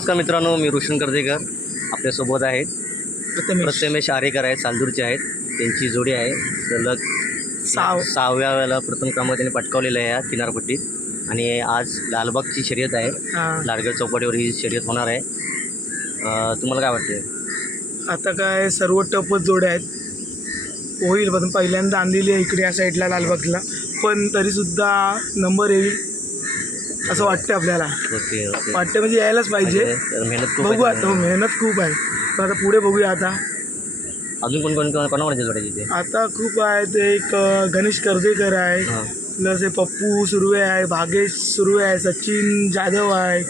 नमस्कार मित्रांनो मी रोशन कर्जेकर आपल्यासोबत आहेत प्रथमेश. आरेकर आहेत चालदूरचे आहेत. त्यांची जोडी आहे. सलग साव सहाव्या वेळेला प्रथम क्रमांक त्यांनी पटकावलेला आहे या किनारपट्टीत आणि आज लालबागची शर्यत आहे. लाडगड चौपाटीवर ही शर्यत होणार आहे. तुम्हाला काय वाटते आता काय सर्व टपच जोड्या आहेत. होईल पण पहिल्यांदा आणलेली आहे इकडे या साईडला लालबागला. पण तरीसुद्धा नंबर येईल. असं वाटतं आपल्याला. Okay okay. वाटतं म्हणजे यायलाच पाहिजे. तर मेहनत खूप बघू आहे. आता मेहनत खूप आहे. पण आता पुढे बघूया आता. अजून कोण कोण कोणाकोणाच्या जोड्या तिथे आता खूप आहेत एक अं, गणेश कर्जेकर आहे. प्लस हे पप्पू सुर्वे आहे भागेश सुर्वे आहे सचिन जाधव आहे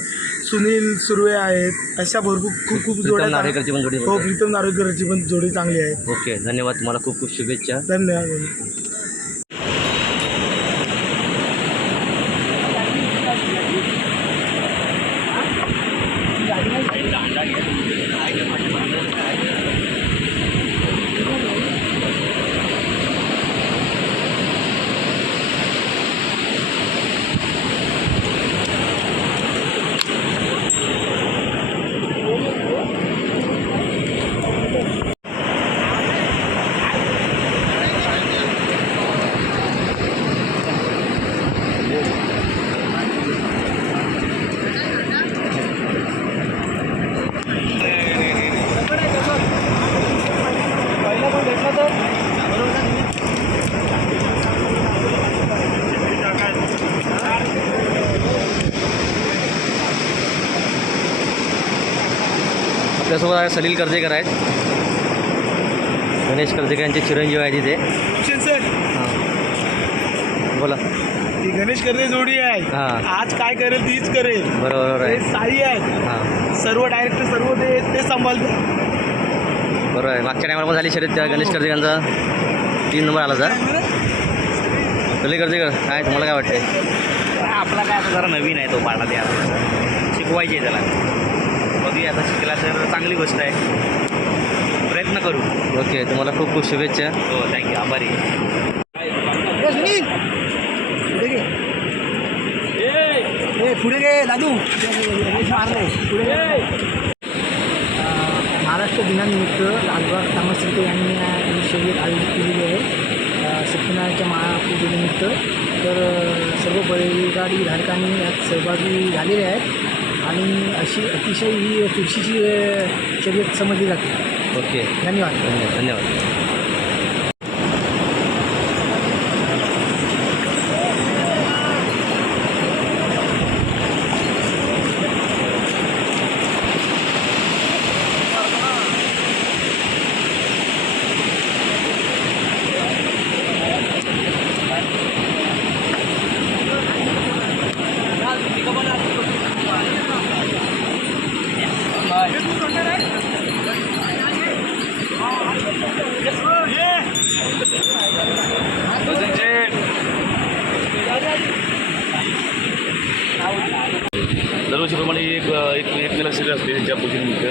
सुनील सुर्वे आहेत अशा भरपूर खूप खूप जोड्या नारेकरची पण जोडी हो प्रीतम नारोकरची पण जोडी चांगली आहे. ओके धन्यवाद. तुम्हाला खूप खूप शुभेच्छा. धन्यवाद. आपल्यासोबत आहे सलील कर्जेकर आहेत. गणेश कर्जेकर यांचे चिरंजीव आहे तिथे सर हां. बोला. ही गणेश कर्जे जोडी आहे. हां. आज काय करेल तीच करेल. बरोबर हे आहे साई आहे हां. सर्व डायरेक्टर सर्व ते ते सांभाळते बरोबर आहे. मागच्या टायमाला पण झाली शर्यत त्या गणेश कर्जेकरांचा तीन नंबर आला सर. सलील कर्जेकर काय तुम्हाला काय वाटते आपला काय आता जरा नवीन आहे तो पाडा ते शिकवायचे त्याला. बघूया आता शिकला तर चांगली गोष्ट आहे. प्रयत्न करू. ओके तुम्हाला खूप खूप शुभेच्छा. हो थँक्यू आभारी. पुढे गे दादू. पुढे महाराष्ट्र दिनानिमित्त लालबाग तामसिंके यांनी ही शर्यत आयोजित केलेली आहे. सत्यनारायणच्या महापूजेनिमित्त. तर सर्व बैलगाडी धारकांनी यात सहभागी झालेले आहेत. आणि अशी अतिशय ही तुळशीची शर्यत समजली जाते. ओके. धन्यवाद धन्यवाद. धन्यवाद दरवर्षीप्रमाणे एक एक एक मेला शरीर असते त्यांच्या पूजेनिमित्त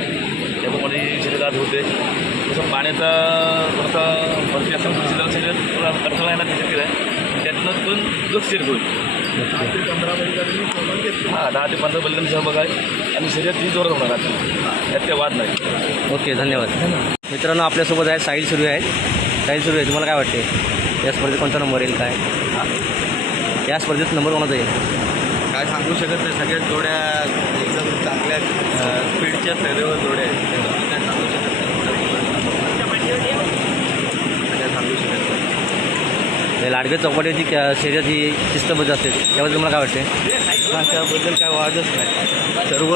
त्याप्रमाणे शरीर आज होते तसं पाण्याचा थोडासा भरती असल्यामुळे शरीराला शरीर थोडा अडथळा येणार त्याच्यात केला आहे पण गपशीर होईल. हां दहा ते पंधरा बैलांनी सहभाग आहे. आणि शरीरात ही जोरात होणार आता त्यात काही वाद नाही. ओके धन्यवाद. मित्रांनो आपल्यासोबत आहे साहिल सुरू आहेत. साहिल सुरू आहे तुम्हाला काय वाटते? या स्पर्धेत कोणता नंबर येईल काय? या स्पर्धेत नंबर कोणाचा येईल? काय सांगू शकत नाही. सगळ्याच जोड्या एकदम चांगल्या स्पीडच्या सैरेवर जोड्या आहेत. काय सांगू शकत नाही काय सांगू शकत नाही हे लाडगे चौपाटीची क्या- शर्यत ही शिस्तबद्ध असते. त्याबद्दल तुम्हाला काय वाटते हा, त्याबद्दल काय वादच नाही. सर्व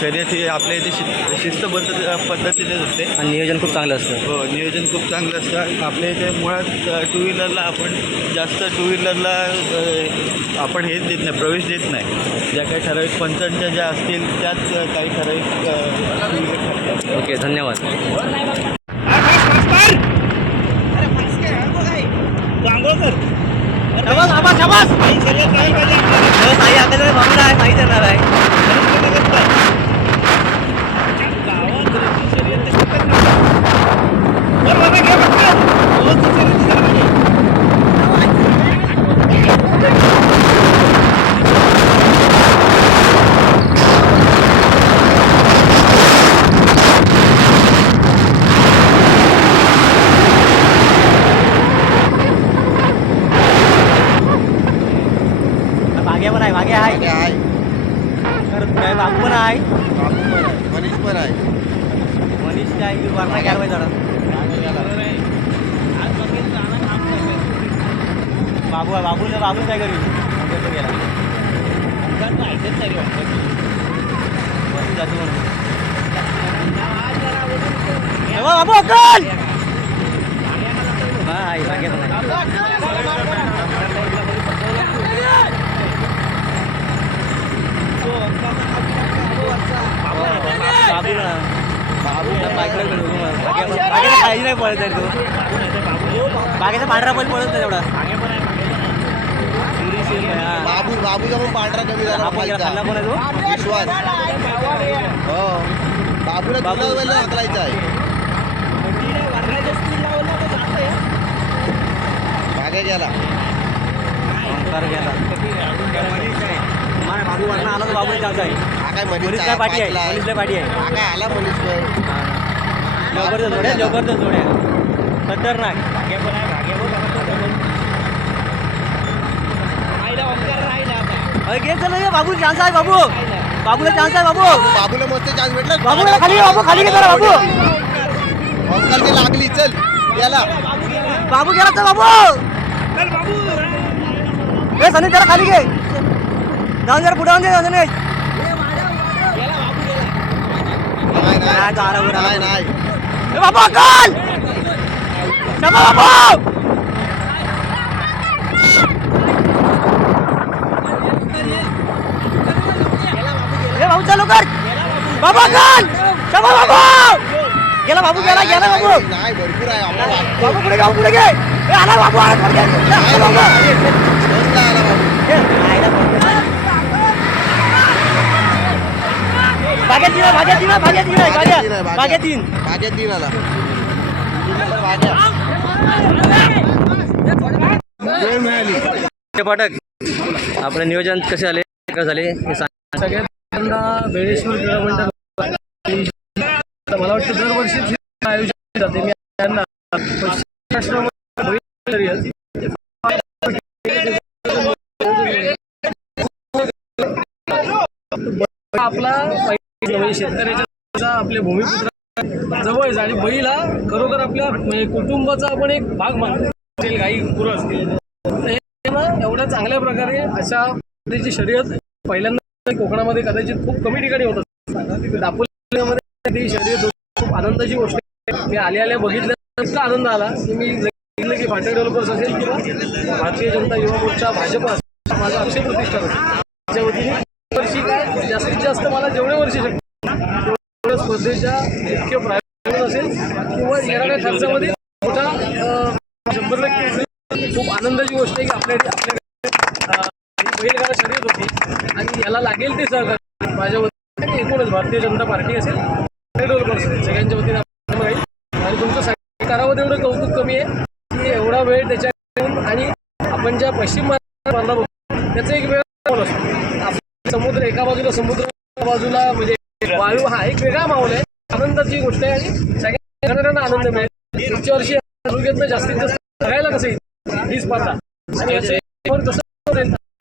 शर्यती आपल्या इथे शि शिस्तबद्ध पद्धतीनेच असते आणि नियोजन खूप चांगलं असतं. हो नियोजन खूप चांगलं असतं. आपल्या इथे मुळात टू व्हीलरला आपण जास्त टू व्हीलरला आपण हेच देत नाही प्रवेश देत नाही. ज्या काही ठराविक पंचांच्या ज्या असतील त्याच काही ठराविक ओके धन्यवाद शाबाश भाई चलो भाई भाई भाई आगे से भाई आगे से भाई बाबू काय करू? गेला. जातो म्हणून. ए, बाबू ना बाबू नाही पळत आहे तो. बाकीचा पांढरा पण पळत नाही तेवढा. बाबू बाबूचा पण पांढरा कमी झाला खाल्ला आहे तो. विश्वास. हो. बाबूला तुला वेळेला हाकलायचं आहे. मागे गेला. बाबू वरनं आला तर बाबूला चान्स आहे. हा काय पोलीस मनीस काय पाठी आहे पोलीस काय पाठी आहे. हा काय आला मनीस जबरदस्त जोड्या जबरदस्त जोड्या. खतरनाक. गेम चालू बाबू चान्स आहे बाबू. बाबूला चान्स आहे बाबू. बाबूला मस्त चान्स भेटला. बाबूला खाली बाबू खाली गेला बाबू. ते लागली चल याला. बाबू गेला तर बाबू. ए सनी जरा खाली घे. जाऊन जरा पुढे जाऊन दे सनी. नाही बाबू अक्कल शंभा बाबू! बाबू चालू कर. बाबू अक्कल शंभा बाबू. गेला बाबू गेला गेला बाबू. नाही, नाही भरपूर आहे आपला बाबू पुढे जाऊ पुढे घे. ए आला बाबू आला पुढे आला आला. भाग्या तीन भाग्या तीन भाग्या तीन आहे, भाग्या. भाग्या तीन. तीन आला. पाठक आपलं नियोजन कसे झाले कसं झाले हे सांग. बेळेश्वर क्रीडा मंडळ मला वाटतं दरवर्षी हे आयोजन जाते. मी यांना आपला शेतकऱ्याच्या आपले भूमिपुत्र जवळ आहे आणि बैल खरोखर आपल्या म्हणजे कुटुंबाचा आपण एक भाग मानतो. असेल गाई गुरं असतील. एवढ्या चांगल्या प्रकारे अशा पद्धतीची शर्यत पहिल्यांदा कोकणामध्ये कदाचित खूप कमी ठिकाणी होत असतात दापोलीमध्ये ती शर्यत खूप आनंदाची गोष्ट आहे. मी आल्या आल्या बघितल्या इतका आनंद आला की मी बघितलं की फाटे डेव्हलपर्स असेल किंवा भारतीय जनता युवा मोर्चा भाजप असेल माझा अक्षय प्रतिष्ठान असेल त्याच्या वतीने वर्षी काय जास्तीत जास्त मला जेवढे वर्ष शक्य तेवढ्या स्पर्धेच्या मुख्य प्रायोजन असेल किंवा येणाऱ्या खर्चामध्ये मोठा शंभर टक्के खूप आनंदाची गोष्ट आहे की आपल्या आपल्या बैलगाडा शर्यत होती. आणि याला लागेल ते सहकार्य. माझ्या वतीने एकूणच भारतीय जनता पार्टी असेल डेव्हलपर सगळ्यांच्या वतीने आपण राहील आणि तुमचं सहकारावं तेवढं कौतुक कमी आहे की एवढा वेळ त्याच्या आणि आपण ज्या पश्चिम बांधला त्याचा एक वेळ असतो. समुद्र एका बाजूला समुद्र बाजूला म्हणजे वायू हा एक वेगळा माहोल आहे. आनंदाची गोष्ट आहे आणि सगळ्यांना आनंद मिळेल. पुढच्या वर्षी तालुक्यातनं जास्तीत जास्त करायला कसं येईल ही स्पर्धा आणि याचं आपण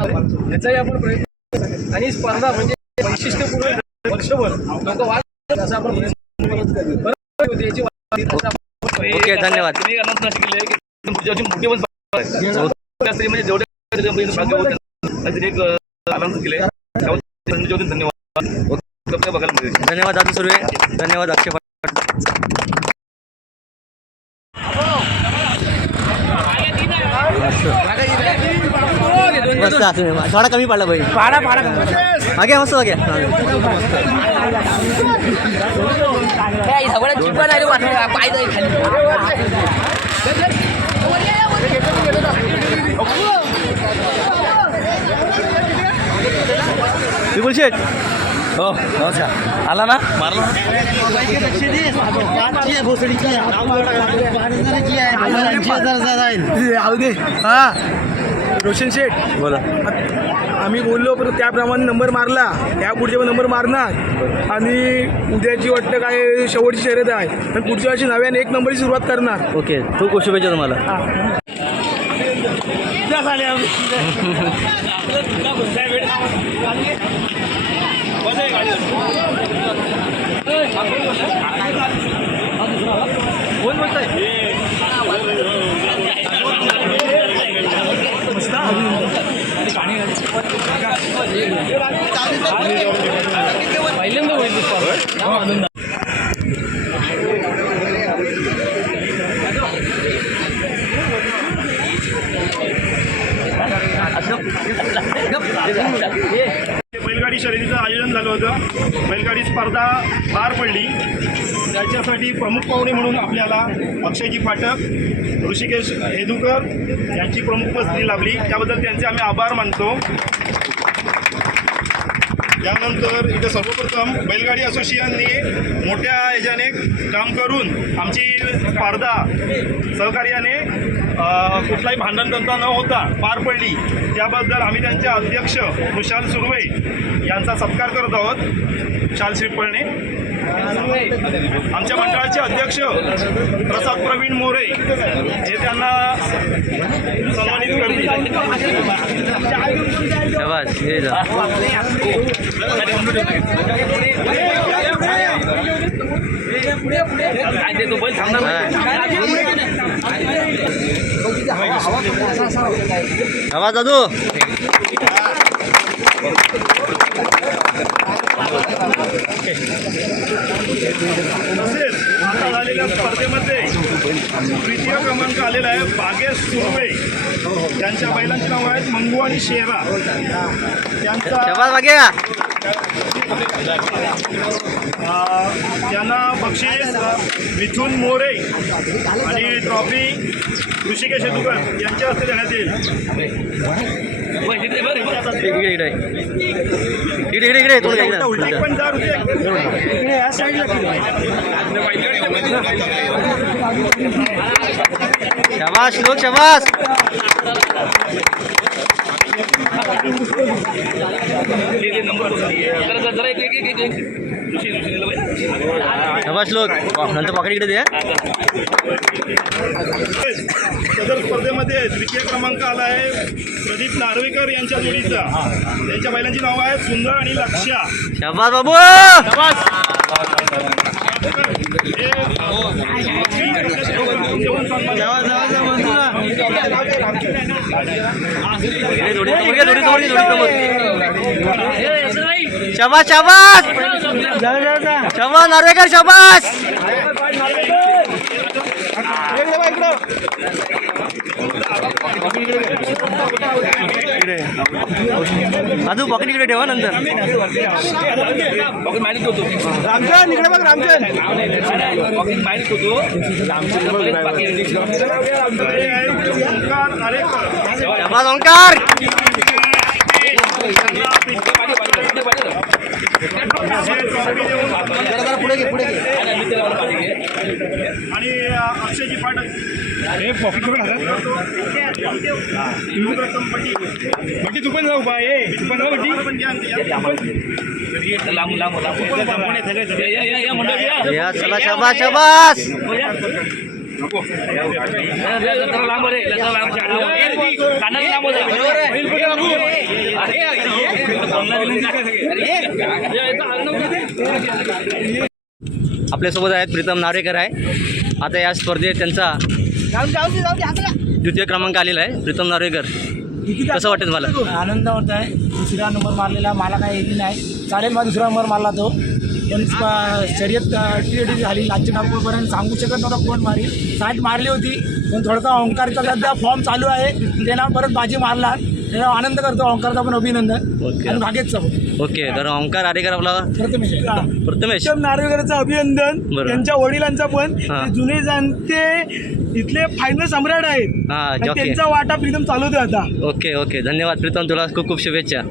याचाही आपण प्रयत्न. आणि ही स्पर्धा म्हणजे वैशिष्ट्यपूर्ण वर्षभर लोक वाद असं आपण ओके धन्यवाद. नाही केले मोठी पण म्हणजे जेवढे केले धन्यवाद. धन्यवाद दादू सुर्वे. धन्यवाद अक्षय मस्त आहे तुम्ही. थोडा कमी पडला भाई. पाडा पाडा. मागे मस्त मागे विपुल शेठ. हो नमस्कार. आला ना? मारला हा. रोशन शेठ. बोला. आम्ही बोललो पण त्याप्रमाणे नंबर मारला. त्या पुढचे पण नंबर मारणार. आणि उद्याची वाटतं काय शेवटची शर्यत आहे. पण पुढच्या वर्षी नव्याने एक नंबरची सुरुवात करणार. ओके खूप खूप शुभेच्छा तुम्हाला. कोण बोलतोय होतं बैलगाडी स्पर्धा पार पडली त्याच्यासाठी प्रमुख पाहुणे म्हणून आपल्याला अक्षयजी फाटक ऋषिकेश हेदुकर यांची प्रमुख उपस्थिती लाभली. त्याबद्दल त्यांचे आम्ही आभार मानतो. त्यानंतर इथं सर्वप्रथम बैलगाडी असोसिएशनने मोठ्या याच्याने काम करून आमची स्पर्धा सहकार्याने कुठलाही भांडण तंत्र न होता पार पडली. त्याबद्दल आम्ही त्यांचे अध्यक्ष विशाल सुर्वे यांचा सत्कार करत आहोत. शाल श्रीपळणे. आमच्या मंडळाचे अध्यक्ष प्रसाद प्रवीण मोरे हे त्यांना सन्मानित करतील शाबास हे जा काय ते तो बैल थांबणार शाबास दादू तसेच आता झालेल्या स्पर्धेमध्ये तृतीय क्रमांक आलेला आहे बागेश सुर्वे. त्यांच्या बैलांची नाव आहेत मंगू आणि शेरा. त्यांचा त्यांना बक्षीस मिथुन मोरे आणि ट्रॉफी ऋषिकेश हेदुकर यांच्या हस्ते देण्यात येईल. पण दहा शाबास लोक बैल. शाबास लोक. नंतर पॉकेट इकडे दे सदर स्पर्धेमध्ये तृतीय क्रमांक आला आहे प्रदीप नार्वेकर यांच्या जोडीचा. त्यांच्या बैलांची नाव आहेत सुंदर आणि लक्ष्या. शाबास बाबू! शबास शबास शबास. इकडे जोडी समोर घे, नार्वेकर शाबास. दादू पॉकेट इकडे ठेवा नंतर. पॉकेट माहिती होतो. रामचंद इकडे बघ रामचंद. हे ओंकार. शाबास ओंकार आणि अक्षयजी पाठक. हे. पॉकेट तू पण जाऊ बा ये. तू पण जाऊ बड्डी लांब लांब लांब. या या या या मंडळी या. या चला शाबास शाबास. आपल्यासोबत आहेत प्रीतम नारेकर आहे. आता या स्पर्धेत त्यांचा द्वितीय क्रमांक आलेला आहे. प्रीतम नार्वेकर कसं वाटेल मला आनंद होत आहे. दुसरा नंबर मारलेला मला काही येते नाही. चालेल मला दुसरा नंबर मारला तो. पण शर्यत टी झाली लालची नागपूरपर्यंत सांगू शकत नव्हता कोण मारी. साईट मारली होती. पण थोडका ओंकारचा सध्या फॉर्म चालू आहे. त्याला परत बाजी मारला त्याला आनंद करतो. ओंकारचा पण अभिनंदन. ओके. आणि भागेतचा पण ओके. तर ओंकार आरेकर आपला प्रथमेश. प्रथमेश. नार्वेकरचं अभिनंदन. त्यांच्या वडिलांचा पण. ते जुने जाणते. इथले फायनल सम्राट आहेत. हां त्यांचा वाटा प्रीतम चालवतोय आता. Okay okay. धन्यवाद प्रीतम. तुला खूप खूप शुभेच्छा.